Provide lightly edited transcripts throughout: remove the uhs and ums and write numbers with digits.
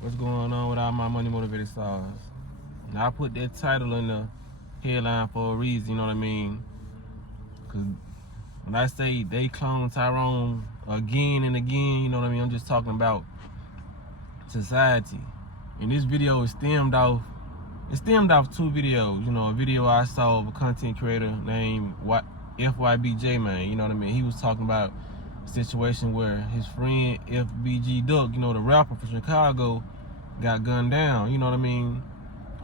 What's going on with all my money motivated stars? Now I put that title in the headline for a reason, you know what I mean? Cause when I say they clone Tyrone again and again, you know what I mean? I'm just talking about society. And this video is stemmed off two videos. You know, a video I saw of a content creator named FBG man, you know what I mean? He was talking about a situation where his friend FBG Duck, you know, the rapper from Chicago, got gunned down, you know what I mean?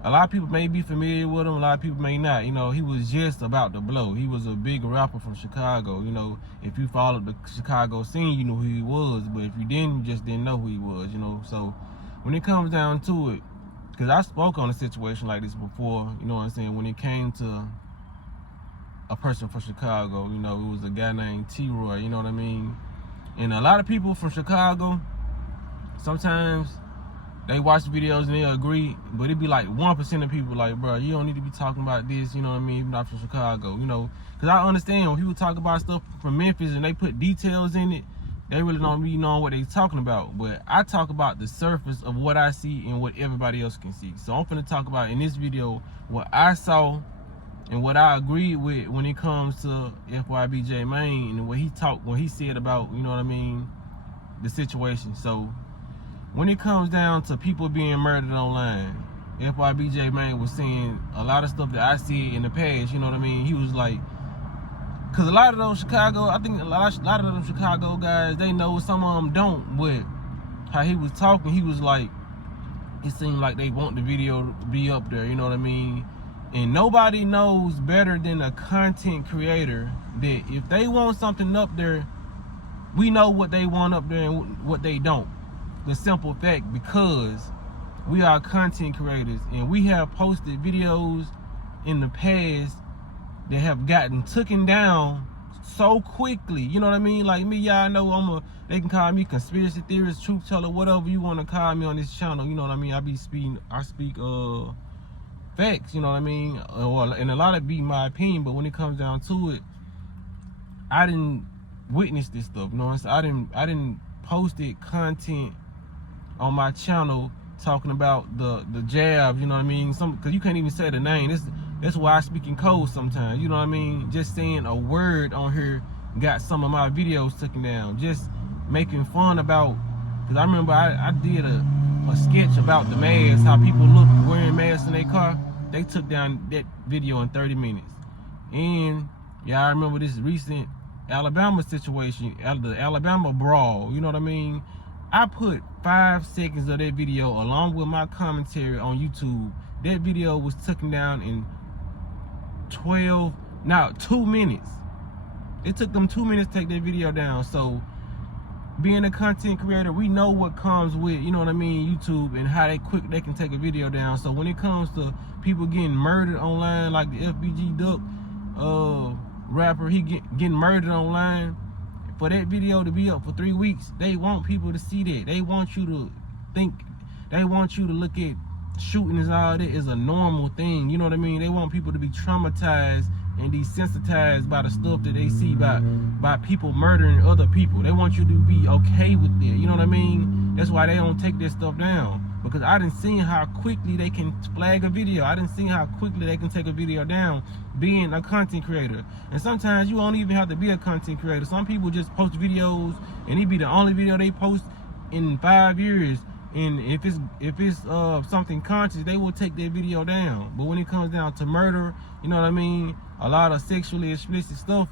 A lot of people may be familiar with him, a lot of people may not. You know, he was just about to blow. He was a big rapper from Chicago. You know, if you followed the Chicago scene, you knew who he was. But if you didn't, you just didn't know who he was, you know. So when it comes down to it, because I spoke on a situation like this before, you know what I'm saying, when it came to a person from Chicago, you know, it was a guy named Tyrone, you know what I mean? And a lot of people from Chicago, sometimes they watch videos and they agree, but it'd be like 1% of people like, bro, you don't need to be talking about this, you know what I mean, even not from Chicago, you know, because I understand when people talk about stuff from Memphis and they put details in it, they really don't really know what they're talking about. But I talk about the surface of what I see and what everybody else can see. So I'm finna talk about in this video what I saw and what I agreed with when it comes to FBG Main and what he said about, you know what I mean, the situation. So when it comes down to people being murdered online, FBG man was saying a lot of stuff that I see in the past, you know what I mean? He was like, because a lot of those Chicago, I think a lot of them Chicago guys, they know, some of them don't, but how he was talking, he was like, it seemed like they want the video to be up there, you know what I mean? And nobody knows better than a content creator that if they want something up there, we know what they want up there and what they don't. The simple fact, because we are content creators and we have posted videos in the past that have gotten taken down so quickly, you know what I mean? Like me, y'all know they can call me conspiracy theorist, truth teller, whatever you want to call me on this channel, you know what I mean? I speak facts, you know what I mean? And a lot of it be my opinion, but when it comes down to it, I didn't witness this stuff, you know what I'm saying? I didn't posted content on my channel talking about the jab, you know what I mean? Because you can't even say the name. That's why I speak in code sometimes, you know what I mean? Just saying a word on here got some of my videos taken down. Just making fun about, because I remember I did a sketch about the masks, how people look wearing masks in their car. They took down that video in 30 minutes. And yeah, I remember this recent Alabama situation, the Alabama brawl, you know what I mean? I put 5 seconds of that video along with my commentary on YouTube. That video was taken down in 2 minutes. It took them 2 minutes to take that video down. So being a content creator, we know what comes with, you know what I mean, YouTube, and how quick they can take a video down. So when it comes to people getting murdered online, like the FBG Duck rapper, he getting murdered online, for that video to be up for 3 weeks, they want people to see that. They want you to think, they want you to look at shooting and all that as a normal thing, you know what I mean? They want people to be traumatized and desensitized by the stuff that they see by people murdering other people. They want you to be okay with it, you know what I mean? That's why they don't take this stuff down. Because I didn't see how quickly they can flag a video. I didn't see how quickly they can take a video down being a content creator. And sometimes you don't even have to be a content creator. Some people just post videos and it be the only video they post in 5 years. And if it's something conscious, they will take their video down. But when it comes down to murder, you know what I mean, a lot of sexually explicit stuff,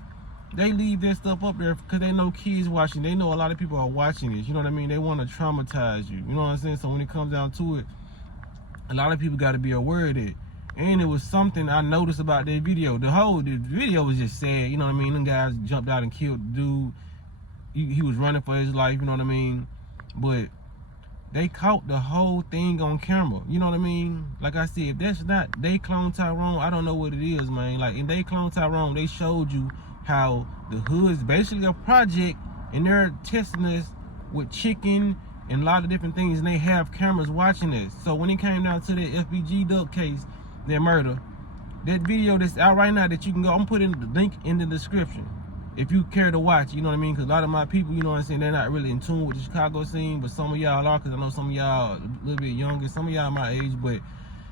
they leave their stuff up there because they know kids watching. They know a lot of people are watching this. You know what I mean? They want to traumatize you. You know what I'm saying? So when it comes down to it, a lot of people got to be aware of it. And it was something I noticed about that video. The video was just sad. You know what I mean? Them guys jumped out and killed the dude. He was running for his life. You know what I mean? But they caught the whole thing on camera. You know what I mean? Like I said, if that's not They Clone Tyrone, I don't know what it is, man. Like in They Clone Tyrone, they showed you how the hood is basically a project and they're testing us with chicken and a lot of different things, and they have cameras watching this. So when it came down to the FBG Duck case, their murder, that video that's out right now that you can go, I'm putting the link in the description. if you care to watch, you know what I mean? Because a lot of my people, you know what I'm saying, they're not really in tune with the Chicago scene, but some of y'all are, because I know some of y'all a little bit younger, some of y'all my age, but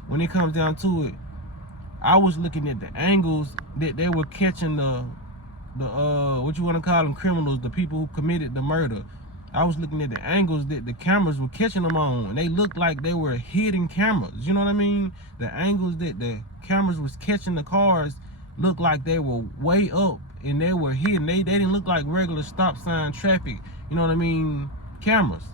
when it comes down to it, I was looking at the angles that they were catching the what you want to call them, criminals, the people who committed the murder. I was looking at the angles that the cameras were catching them on, and they looked like they were hidden cameras. You know what I mean? The angles that the cameras was catching the cars looked like they were way up and they were hidden. They didn't look like regular stop sign traffic, you know what I mean, cameras.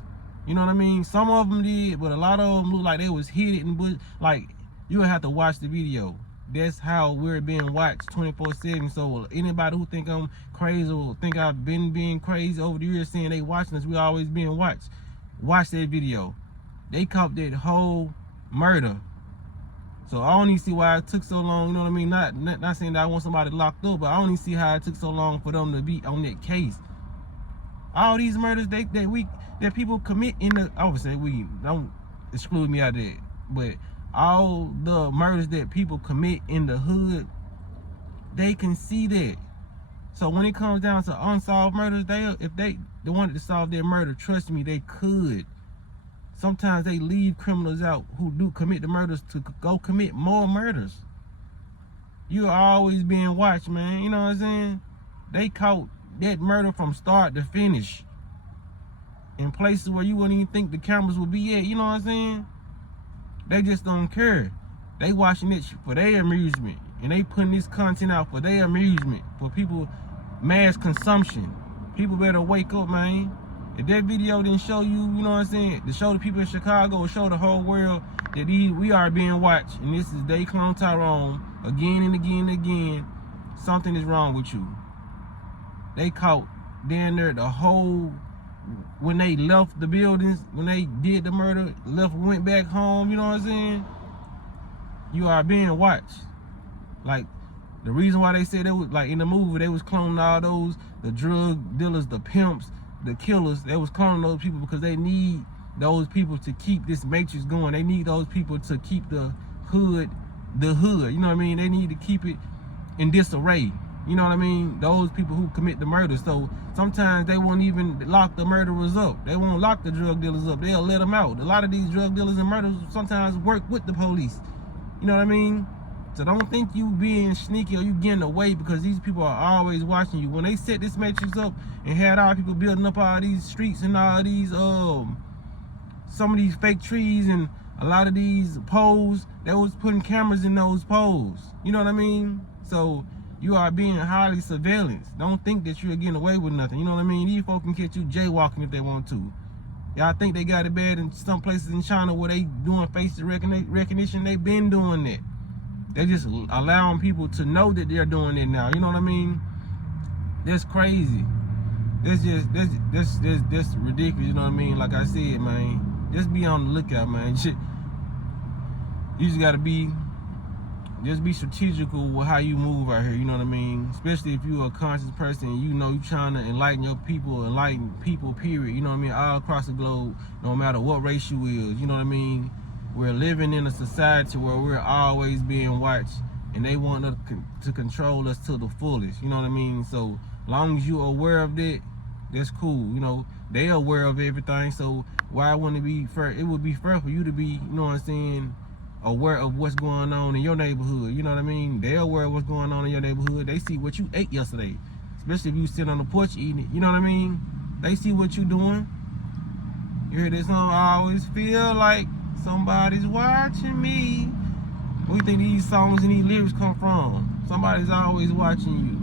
You know what I mean? Some of them did, but a lot of them looked like they was hidden. But like, you would have to watch the video. That's how we're being watched 24/7. So anybody who think I'm crazy or think I've been being crazy over the years saying they watching us, we always being watched. Watch that video. They caught that whole murder. So I don't even see why it took so long, you know what I mean? Not saying that I want somebody locked up, but I don't even see how it took so long for them to be on that case. All these murders that people commit in the, I would say, we don't exclude me out of that, but all the murders that people commit in the hood, they can see that. So when it comes down to unsolved murders, if they wanted to solve their murder, trust me, they could. Sometimes they leave criminals out who do commit the murders to go commit more murders. You are always being watched, man. You know what I'm saying? They caught that murder from start to finish in places where you wouldn't even think the cameras would be at. You know what I'm saying? They just don't care. They watching it for their amusement, and they putting this content out for their amusement, for people mass consumption. People better wake up, man. If that video didn't show you, you know what I'm saying, to show the people in Chicago, or show the whole world that we are being watched, and this is Clone Tyrone again and again and again, something is wrong with you. They caught down there the whole, when they left the buildings, when they did the murder, went back home, you know what I'm saying? You are being watched. Like, the reason why they said they was, like in the movie, they was cloning all those, the drug dealers, the pimps, the killers, they was cloning those people because they need those people to keep this matrix going. They need those people to keep the hood, you know what I mean? They need to keep it in disarray. You know what I mean? Those people who commit the murder. So sometimes they won't even lock the murderers up. They won't lock the drug dealers up. They'll let them out. A lot of these drug dealers and murderers sometimes work with the police. You know what I mean? So don't think you being sneaky or you getting away, because these people are always watching you. When they set this matrix up and had all people building up all these streets and all these some of these fake trees and a lot of these poles, they was putting cameras in those poles. You know what I mean? So you are being highly surveillance. Don't think that you're getting away with nothing. You know what I mean? These folks can catch you jaywalking if they want to. Y'all think they got it bad in some places in China where they doing face recognition? They been doing that. They just allowing people to know that they're doing it now. You know what I mean? That's crazy. That's ridiculous. You know what I mean? Like I said, man, just be on the lookout, man. You just gotta be strategical with how you move out here. You know what I mean? Especially if you're a conscious person and you know you're trying to enlighten people, period. You know what I mean? All across the globe, no matter what race you is. You know what I mean? We're living in a society where we're always being watched, and they want to control us to the fullest. You know what I mean? So long as you're aware of that, that's cool. You know, they're aware of everything. So why wouldn't it be fair? It would be fair for you to be, you know what I'm saying, aware of what's going on in your neighborhood. You know what I mean? They're aware of what's going on in your neighborhood. They see what you ate yesterday, especially if you sit on the porch eating it. You know what I mean? They see what you doing. You hear this song? I always feel like somebody's watching me. Where you think these songs and these lyrics come from? Somebody's always watching you.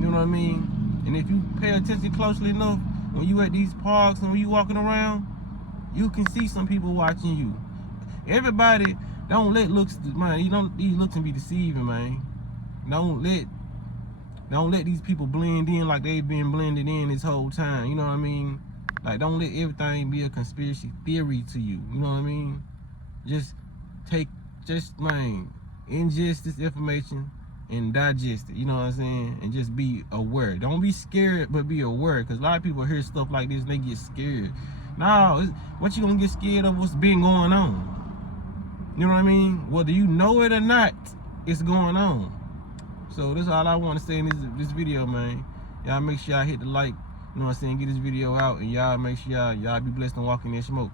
You know what I mean? And if you pay attention closely enough, when you at these parks and when you walking around, you can see some people watching you. Everybody, don't let looks, man. These looks can be deceiving, man. Don't let these people blend in like they've been blended in this whole time. You know what I mean? Like, don't let everything be a conspiracy theory to you. You know what I mean? Just ingest this information and digest it. You know what I'm saying? And just be aware. Don't be scared, but be aware. Because a lot of people hear stuff like this and they get scared. No, what you gonna get scared of? What's been going on? You know what I mean? Whether you know it or not, it's going on. So that's all I want to say in this video, man. Y'all make sure y'all hit the like, you know what I'm saying, get this video out, and y'all make sure y'all be blessed and walk in that smoke.